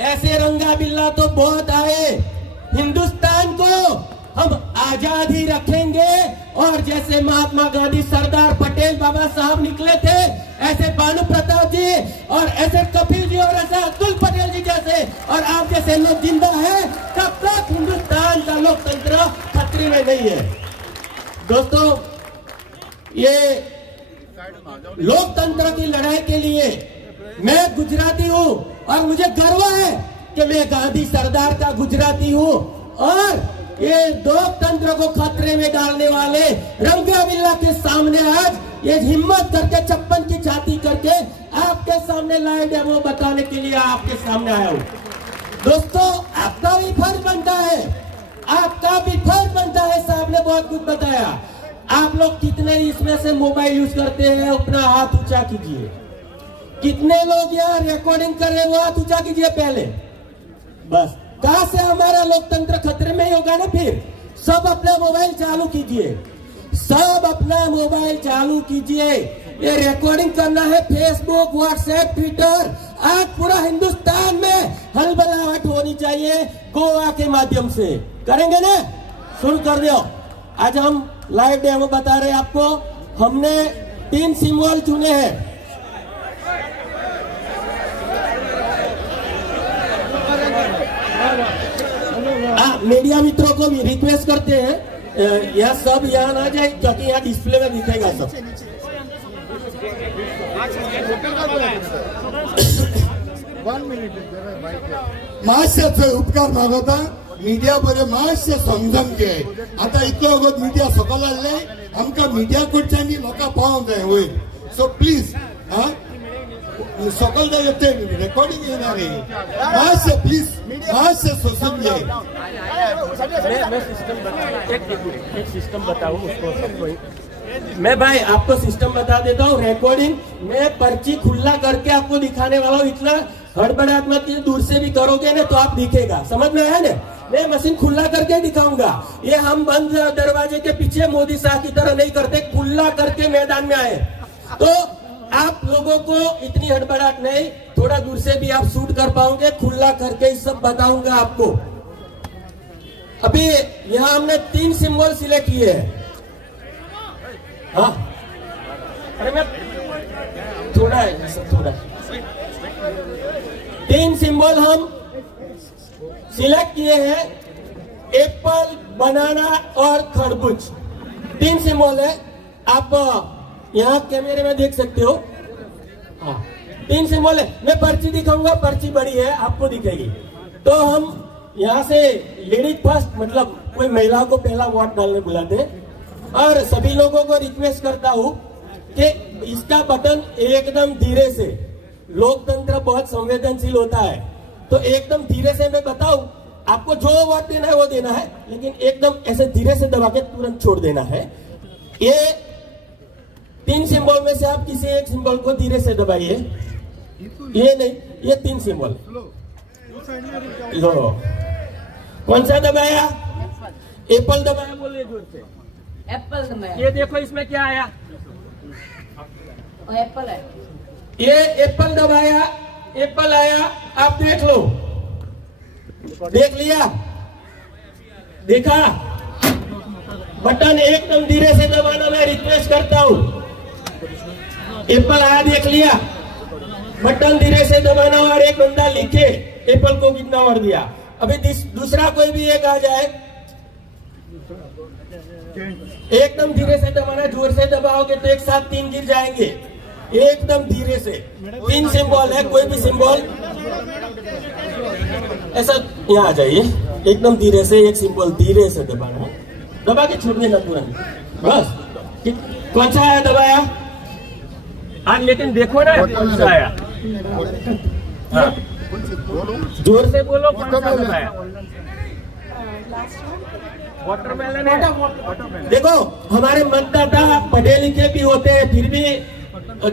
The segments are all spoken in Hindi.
ऐसे रंगा बिल्ला तो बहुत आए। हिंदुस्तान को हम आजाद ही रखेंगे और जैसे महात्मा गांधी, सरदार पटेल, बाबा साहब निकले थे, ऐसे भानु प्रताप जी और ऐसे कपिल जी और ऐसे अब्दुल पटेल जी जैसे और आप जैसे लोग जिंदा है, तब तक हिंदुस्तान का लोकतंत्र खतरे में नहीं है। दोस्तों, ये लोकतंत्र की लड़ाई के लिए मैं गुजराती हूँ और मुझे गर्व है कि मैं गांधी सरदार का गुजराती हूँ। और ये लोकतंत्र को खतरे में डालने वाले रंगा बिल्ला के सामने आज ये हिम्मत करके 56 की छाती करके आपके सामने लाइव डेमो बताने के लिए आपके सामने आया हूँ। दोस्तों, आपका भी फर्ज बनता है, आपका भी फर्ज बनता है। साहब ने बहुत कुछ बताया। आप लोग कितने इसमें से मोबाइल यूज करते हैं? अपना हाथ ऊंचा कीजिए। कितने लोग यहाँ रिकॉर्डिंग कर रहे हैं? वो हाथ ऊंचा कीजिए पहले। बस, कहां से हमारा लोकतंत्र खतरे में ही होगा ना। फिर सब अपना मोबाइल चालू कीजिए, सब अपना मोबाइल चालू कीजिए। ये रिकॉर्डिंग करना है फेसबुक, व्हाट्सएप, ट्विटर। आज पूरा हिंदुस्तान में हलबलाहट होनी चाहिए गोवा के माध्यम से। करेंगे ना? शुरू कर दो। आज हम लाइव डेमो बता रहे हैं आपको। हमने 3 सिंबल चुने हैं। मीडिया मित्रों को भी रिक्वेस्ट करते हैं, यहाँ सब यहाँ ना जाए क्योंकि यहाँ डिस्प्ले में दिखेगा सब। मातशे उपकार मागता मिडिया बरे मातशे समजून घे। आता इतलो वगत मिडिया सकल आसले, आमकां मिडिया कडच्यान म्हाका पावोंक जाय वयर। सो प्लीज सकल जाय रेकॉर्डिंग येणार मातशे प्लीज मातशे सोसून घे। मैं सिस्टम बताऊं उसको सबको। मैं भाई आपको सिस्टम बता देता हूँ। रिकॉर्डिंग में पर्ची खुला करके आपको दिखाने वाला हूँ। इतना हड़बड़ाहट मत कीजिए, दूर से भी करोगे ना तो आप दिखेगा। समझ में आया ना? मैं मशीन खुला करके दिखाऊंगा। ये हम बंद दरवाजे के पीछे मोदी साहब की तरह नहीं करते, खुला करके मैदान में आए। तो आप लोगों को इतनी हड़बड़ाहट नहीं, थोड़ा दूर से भी आप शूट कर पाओगे। खुला करके सब बताऊंगा आपको। अभी यहाँ हमने 3 सिंबल सिलेक्ट किए हैं। हाँ, अरे मैं थोड़ा है, थोड़ा 3 सिंबल हम सिलेक्ट किए हैं। एप्पल, बनाना और खरबूज 3 सिंबल है। आप यहाँ कैमरे में देख सकते हो। हाँ, 3 सिंबल है। मैं पर्ची दिखाऊंगा, पर्ची बड़ी है, आपको दिखेगी। तो हम यहाँ से लेडीज फर्स्ट, मतलब कोई महिलाओं को पहला वोट डालने बुलाते हैं। और सभी लोगों को रिक्वेस्ट करता हूँ कि इसका बटन एकदम धीरे से, लोकतंत्र बहुत संवेदनशील होता है, तो एकदम धीरे से मैं बताऊं, आपको जो वोट देना है वो देना है, लेकिन एकदम ऐसे धीरे से दबा के तुरंत छोड़ देना है। ये 3 सिंबल में से आप किसी एक सिंबल को धीरे से दबाइए। ये नहीं, ये 3 सिंबल लो। कौन सा दबाया? एप्पल दबाया, बोलिए जोर से। एप्पल दबाया। ये देखो इसमें क्या आया? एप्पल है। ये एप्पल दबाया, एप्पल आया। आप देख लो, देख लिया, देखा? बटन एकदम धीरे से दबाना मैं रिक्वेस्ट करता हूँ। एप्पल आया, देख लिया? बटन धीरे से दबाना और एक बंदा लिखे एप्पल को कितना और दिया। अभी दूसरा कोई भी एक आ जाए, एकदम धीरे से दबाना। जोर से दबाओगे तो एक साथ 3 गिर जाएंगे। एकदम धीरे से 3 सिंबल है, कोई भी सिंबल ऐसा यहाँ आ जाइए। एकदम धीरे से एक सिंबल धीरे से दबाना, दबा के छोड़ देना तुरंत। बस। कौन सा आया दबाया? आज लेकिन देखो ना कौन सा आया। हाँ, जोर से बोलो कौन सा दबाया? वाटरमेलन है। देखो, हमारे मतदाता पढ़े लिखे भी होते हैं, फिर भी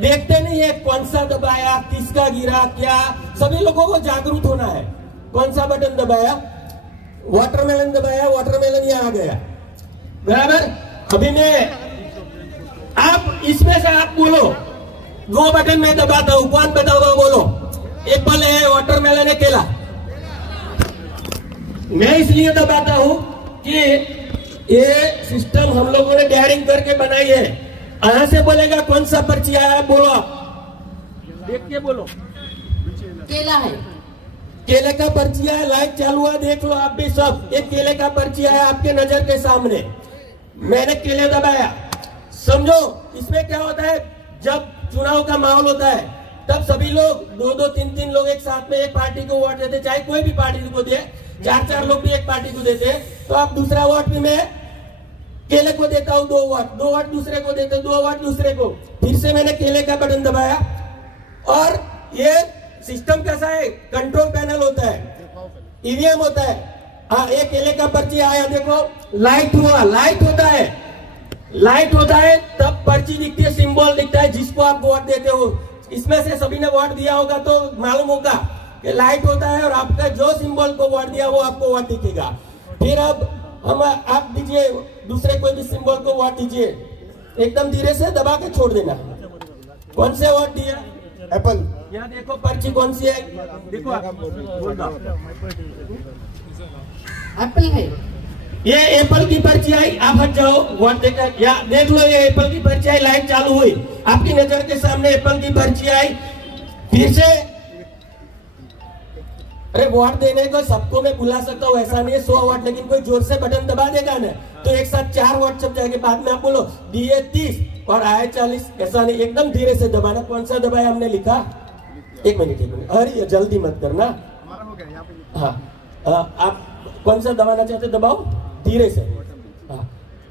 देखते नहीं है कौन सा दबाया, किसका गिरा, क्या। सभी लोगों को जागरूक होना है। कौन सा बटन दबाया? वाटरमेलन दबाया, वाटरमेलन यहाँ आ गया, बराबर। अभी मैं आप इसमें से आप बोलो, 2 बटन में दबाता हूँ, कौन बताओ? बोलो। एप्पल है, वाटरमेलन है, केला? मैं इसलिए दबाता हूं कि ये सिस्टम हम लोगों ने डेयरिंग करके बनाई है। यहां से बोलेगा कौन सा पर्ची आया, बोलो आप, देख के बोलो। केला है, केले का पर्ची आया, लाइट चालू हुआ, देख लो आप भी सब। एक केले का पर्ची आया आपके नजर के सामने, मैंने केले दबाया। समझो इसमें क्या होता है, जब चुनाव का माहौल होता है तब सभी लोग 2-2, 3-3 लोग एक साथ में एक पार्टी को वोट देते, चाहे कोई भी पार्टी को दे, 4-4 लोग भी एक पार्टी को देते। तो आप दूसरा वोट भी मैं केले को देता हूं, 2 वोट दूसरे को देते, 2 वोट दूसरे को। फिर से मैंने केले का बटन दबाया और ये सिस्टम कैसा है, कंट्रोल पैनल होता है, ईवीएम होता है। हाँ, ये केले का पर्ची आया, देखो लाइट हुआ, लाइट होता है, लाइट होता है तब पर्ची दिखती है, सिंबल दिखता है जिसको आप वोट देते हो। इसमें से सभी ने वोट दिया होगा तो मालूम होगा कि लाइट होता है और आपका जो सिंबल को वोट दिया वो आपको वोट दिखेगा। फिर अब हम आप दीजिए, दूसरे कोई भी सिंबल को वोट दीजिए, एकदम धीरे से दबा के छोड़ देना। कौन से वोट दिया? एप्पल। यहाँ देखो पर्ची कौन सी है, देखो एप्पल है, ये एप्पल की पर्ची आई। आप हट जाओ, वोट देकर या देख लो, ये एप्पल की पर्ची आई, लाइट चालू हुई, आपकी नजर के सामने एप्पल की पर्ची आई। फिर से अरे वोट देने को सबको मैं बुला सकता हूँ, ऐसा नहीं है 100 वोट, लेकिन कोई जोर से बटन दबा देगा ना तो एक साथ 4 वोट छप जाएंगे। बाद में आप बोलो दिए 30 और आए 40, ऐसा नहीं, एकदम धीरे से दबाना। कौन सा दबाया हमने लिखा, एक मिनट, अरे जल्दी मत करना। हाँ, आप कौन सा दबाना चाहते दबाओ, धीरे से।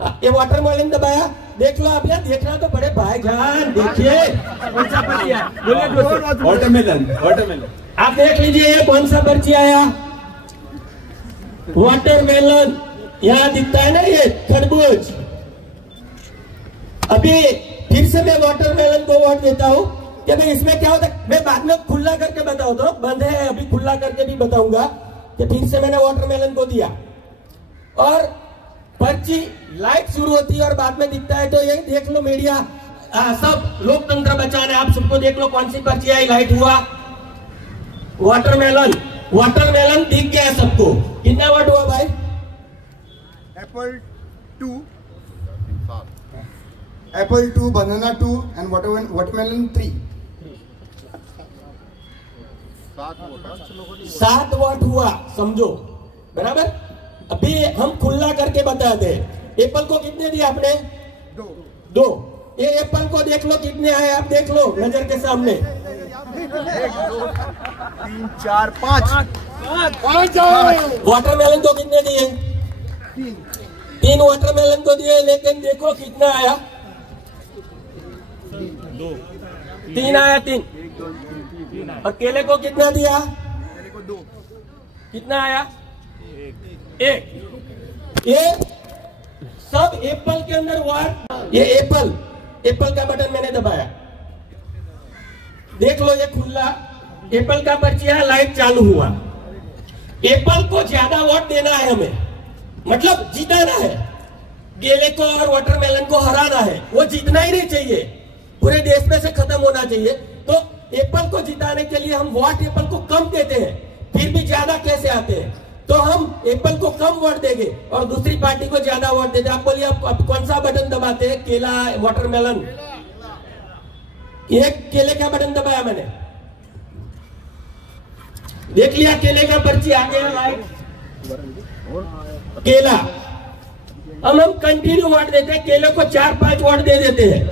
हाँ, ये वाटरमेलन दबाया, देख लो आप, यार देखना तो बड़े भाईजान, देखिए कौन सा पर्ची आया, बोलिए वाटरमेलन। आप देख लीजिए ये कौन सा पर्ची आया, वाटरमेलन। यहाँ दिखता है ना ये खरबूज। अभी फिर से मैं वाटरमेलन को वोट देता हूँ कि भाई इसमें क्या होता है, मैं बाद में खुला करके बताऊँ, तो बंद है, अभी खुला करके भी बताऊंगा कि फिर से मैंने वाटरमेलन को दिया और पर्ची लाइट शुरू होती है और बाद में दिखता है। तो ये देख लो मीडिया, सब लोकतंत्र बचाने, आप सबको देख लो कौन सी पर्ची आई, लाइट हुआ, वाटरमेलन। वाटरमेलन दिख गया है सबको। कितना वोट हुआ भाई? Apple 2, banana 2 and watermelon 3। 7 vote हुआ, समझो, बराबर। अभी हम खुला करके बताते हैं। एप्पल को कितने दिए आपने? 2। ये एप्पल को देख लो कितने आए, आप देख लो नजर के सामने। 3, 4, 5 वाटरमेलन को कितने दिए? 3 वाटरमेलन को दिए, लेकिन देखो कितना आया, 3 आया, 3। और केले को कितना दिया? कितना आया? 1। ये सब एप्पल के अंदर वोट, ये एप्पल का बटन मैंने दबाया, देख लो ये खुला, एप्पल का पर्ची है, लाइट चालू हुआ। एप्पल को ज्यादा वोट देना है हमें, मतलब जीताना है। केले को और वाटरमेलन को हराना है, वो जीतना ही नहीं चाहिए, पूरे देश में से खत्म होना चाहिए। तो एप्पल को जिताने के लिए हम वोट एप्पल को कम देते हैं, फिर भी ज्यादा कैसे आते हैं, तो हम एप्पल को कम वोट देंगे और दूसरी पार्टी को ज्यादा वोट देते हैं। आप बोलिए आप कौन सा बटन दबाते हैं, केला, वाटरमेलन? एक केले का बटन दबाया मैंने, देख लिया केले का पर्ची आ गया, लाइट केला। हम कंटिन्यू वोट देते हैं, केले को 4-5 वोट दे देते हैं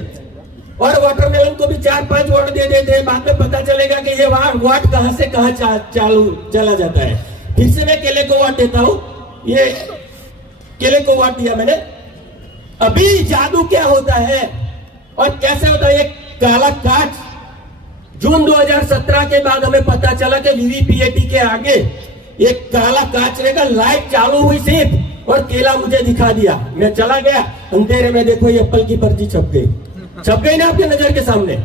और वाटरमेलन को भी 4-5 वोट दे देते हैं। बाद में पता चलेगा कि ये वोट कहां से कहां चालू चला जाता है। फिर से मैं केले को वोट देता हूं, ये केले को वोट दिया मैंने। अभी जादू क्या होता है और कैसे होता है, एक काला कांच जून 2017 के बाद हमें पता चला कि वीवीपीएटी के आगे एक काला कांच रहेगा, लाइट चालू हुई सिर्फ और केला मुझे दिखा दिया, मैं चला गया अंधेरे में, देखो ये एप्पल की पर्ची छप गई ना आपके नजर के सामने,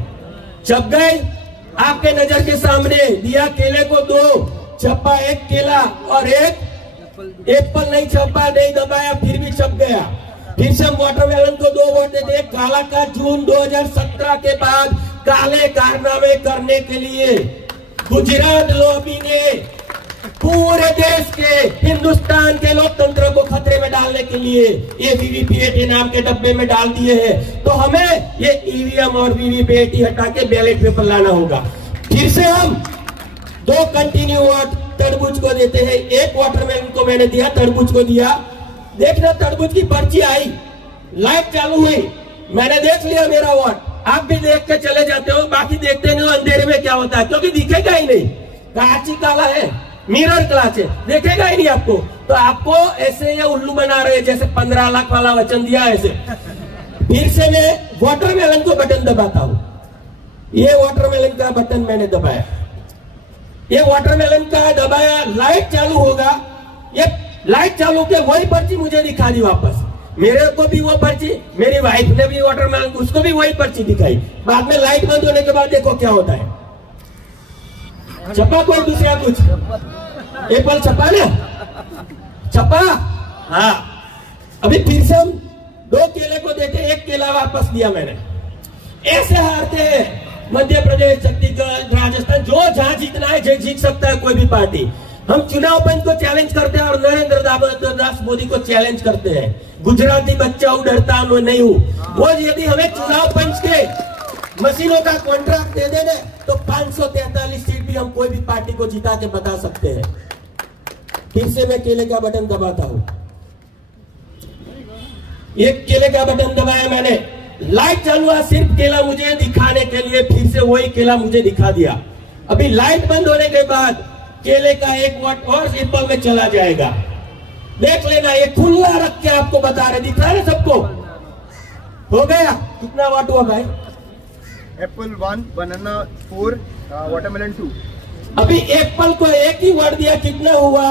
छप गई आपके नजर के सामने। दिया केले को 2, छपा 1 केला और 1 एप्पल, नहीं छपा, नहीं दबाया, फिर भी छप गया। फिर से हम वाटरमेलन को 2 वोट देते। काला का जून 2017 के बाद काले कारनामे करने के लिए गुजरात लॉबी ने पूरे देश के, हिंदुस्तान के लोकतंत्र को खतरे में डालने के लिए ये वीवीपीएटी नाम के डब्बे में डाल दिए हैं। तो हमें ये ईवीएम और वीवीपीएटी हटा के बैलेट पेपर लाना होगा। फिर से हम 2 कंटिन्यू वोट तरबूज को देते हैं। एक वाटरमेलन को मैंने दिया, तरबूज को दिया। देखना तरबूज की पर्ची आई, लाइट चालू हुई, मैंने देख लिया मेरा वोट। आप भी देख के चले जाते हो, बाकी देखते नहीं हो अंधेरे में क्या होता है, क्योंकि दिखेगा ही नहीं, कांच ही काला है, मिरर ग्लास है, देखेगा ही नहीं आपको। तो आपको ऐसे ये उल्लू बना रहे जैसे 15 लाख वाला वचन दिया ऐसे। फिर से मैं वाटरमेलन को बटन दबाता हूं। ये वाटरमेलन का बटन मैंने दबाया, ये वाटरमेलन का दबाया, लाइट चालू होगा। ये लाइट चालू के वही पर्ची मुझे दिखा दी वापस। मेरे को भी वो पर्ची, मेरी वाइफ ने भी वाटरमेलन, उसको भी वही पर्ची दिखाई। बाद में लाइट बंद होने के बाद देखो क्या होता है। छपा कोई दूसरा कुछ, एप्पल छपा ना, छपा। हाँ, अभी फिर से हम 2 केले को देते, 1 केला वापस दिया मैंने। ऐसे हारते हैं मध्य प्रदेश, छत्तीसगढ़, राजस्थान, जो जहां जीतना है जीत सकता है कोई भी पार्टी। हम चुनाव पंच को चैलेंज करते हैं और नरेंद्र दास मोदी को चैलेंज करते हैं। गुजराती बच्चा हूं, डरता नहीं हूं। वो यदि हमें चुनाव पंच के मशीनों का कॉन्ट्रैक्ट दे देने तो 543 सीट भी हम कोई भी पार्टी को जिता के बता सकते हैं। फिर से मैं केले का बटन दबाता हूं। एक केले का बटन दबाया मैंने, लाइट चालू हुआ, सिर्फ केला मुझे दिखाने के लिए। फिर से वही केला मुझे दिखा दिया। अभी लाइट बंद होने के बाद केले का 1 वाट और एप्पल में चला जाएगा। देख लेना, ये खुला रख के आपको बता रहे, दिख रहा है सबको। हो गया, कितना वाट हुआ भाई? एप्पल 1, बनाना 4, वाटरमेलन 2। अभी एप्पल को 1 ही वाट दिया, कितना हुआ?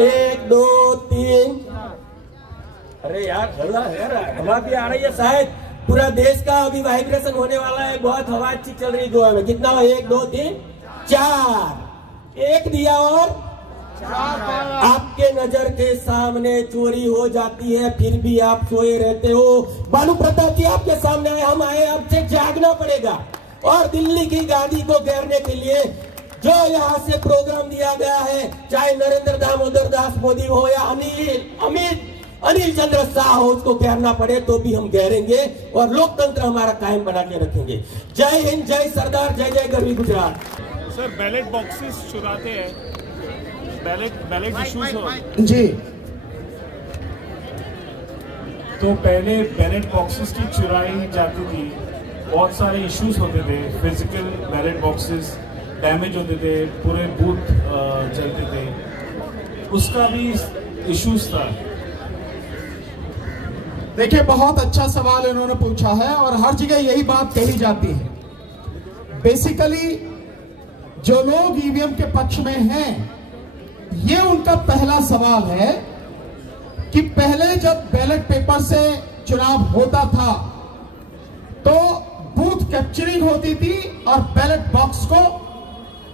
1 2 3। अरे यार हवा भी आ रही है, शायद पूरा देश का अभी वाइब्रेशन होने वाला है। बहुत हवा अच्छी चल रही है गोवा में। कितना हुआ? 1 2 3 4। 1 दिया और आपके नजर के सामने चोरी हो जाती है, फिर भी आप सोए रहते हो। बालू प्रताप जी आपके सामने आए, हम आए, आपसे जागना पड़ेगा। और दिल्ली की गादी को घेरने के लिए जो यहाँ से प्रोग्राम दिया गया है, चाहे नरेंद्र दामोदर दास मोदी हो या अनिल चंद्र शाह हो, उसको घेरना पड़े तो भी हम घेरेंगे और लोकतंत्र हमारा कायम बना के रखेंगे। जय हिंद, जय सरदार, जय जय Garvi Gujarat. Sir, ballot boxes चुराते हैं, बैलेट इश्यूज हो जी। तो पहले बैलेट बॉक्सेस की चुराई जाती थी, बहुत सारे इश्यूज होते थे, फिजिकल बैलेट बॉक्सेस डैमेज होते थे, पूरे बूथ चलते थे, उसका भी इश्यूज था। देखिए, बहुत अच्छा सवाल इन्होंने पूछा है और हर जगह यही बात कही जाती है। बेसिकली जो लोग ईवीएम के पक्ष में हैं, ये उनका पहला सवाल है कि पहले जब बैलेट पेपर से चुनाव होता था तो बूथ कैप्चरिंग होती थी और बैलेट बॉक्स को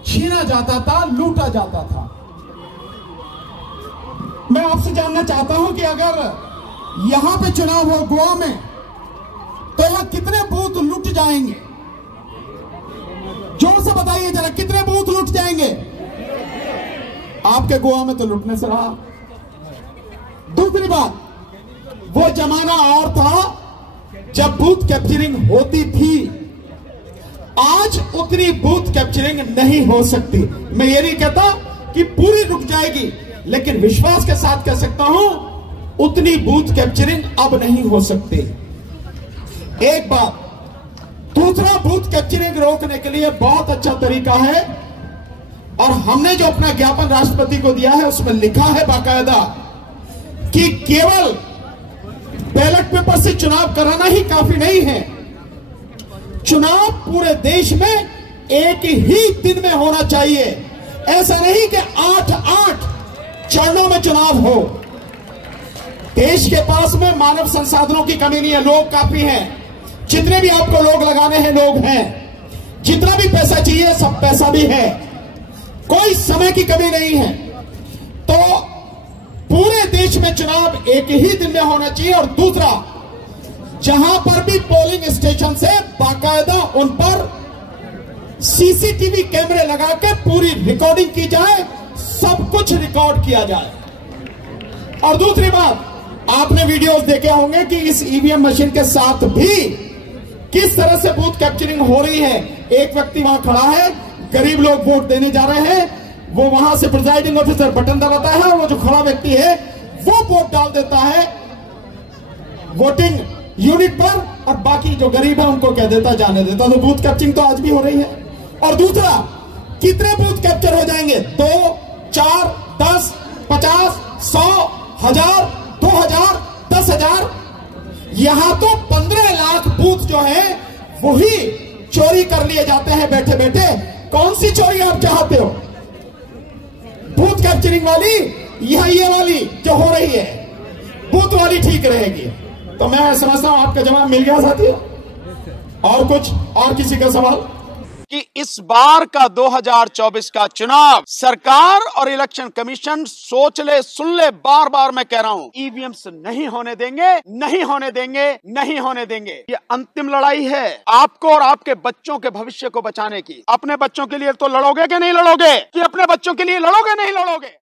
छीना जाता था, लूटा जाता था। मैं आपसे जानना चाहता हूं कि अगर यहां पे चुनाव हो गोवा में तो यहां कितने बूथ लूट जाएंगे? जोर से बताइए जरा, कितने बूथ लूट जाएंगे? आपके गोवा में तो लूटने से रहा। दूसरी बात, वो जमाना और था जब बूथ कैप्चरिंग होती थी। आज उतनी बूथ कैप्चरिंग नहीं हो सकती। मैं ये नहीं कहता कि पूरी रुक जाएगी, लेकिन विश्वास के साथ कह सकता हूं उतनी बूथ कैप्चरिंग अब नहीं हो सकती। एक बात। दूसरा, बूथ कैप्चरिंग रोकने के लिए बहुत अच्छा तरीका है और हमने जो अपना ज्ञापन राष्ट्रपति को दिया है उसमें लिखा है बाकायदा कि केवल बैलेट पेपर से चुनाव कराना ही काफी नहीं है। चुनाव पूरे देश में एक ही दिन में होना चाहिए। ऐसा नहीं कि 8 चरणों में चुनाव हो। देश के पास में मानव संसाधनों की कमी नहीं है, लोग काफी हैं। जितने भी आपको लोग लगाने हैं लोग हैं, जितना भी पैसा चाहिए सब पैसा भी है, कोई समय की कमी नहीं है। तो पूरे देश में चुनाव एक ही दिन में होना चाहिए। और दूसरा, जहां पर भी पोलिंग स्टेशन से बाकायदा उन पर सीसीटीवी कैमरे लगा के पूरी रिकॉर्डिंग की जाए, सब कुछ रिकॉर्ड किया जाए। और दूसरी बात, आपने वीडियोस देखे होंगे कि इस ईवीएम मशीन के साथ भी किस तरह से बूथ कैप्चरिंग हो रही है। एक व्यक्ति वहां खड़ा है, गरीब लोग वोट देने जा रहे हैं, वो वहां से प्रिजाइडिंग ऑफिसर बटन दबाता है और वो जो खड़ा व्यक्ति है वो वोट डाल देता है वोटिंग यूनिट पर, और बाकी जो गरीब है उनको कह देता जाने देता। तो बूथ कैप्चरिंग तो आज भी हो रही है। और दूसरा, कितने बूथ कैप्चर हो जाएंगे? 2, 4, 10, 50, 100, 1000, 2000, 10,000? यहां तो 15 लाख बूथ जो है वही चोरी कर लिए जाते हैं बैठे बैठे। कौन सी चोरी आप चाहते हो? बूथ कैप्चरिंग वाली या ये वाली जो हो रही है? बूथ वाली ठीक रहेगी। तो मैं समझता हूं आपका जवाब मिल गया साथियों। और कुछ, और किसी का सवाल? कि इस बार का 2024 का चुनाव सरकार और इलेक्शन कमीशन सोच ले, सुन ले, बार बार मैं कह रहा हूं, ईवीएम से नहीं होने देंगे, नहीं होने देंगे, नहीं होने देंगे। ये अंतिम लड़ाई है आपको और आपके बच्चों के भविष्य को बचाने की। अपने बच्चों के लिए तो लड़ोगे कि नहीं लड़ोगे? कि अपने बच्चों के लिए लड़ोगे नहीं लड़ोगे?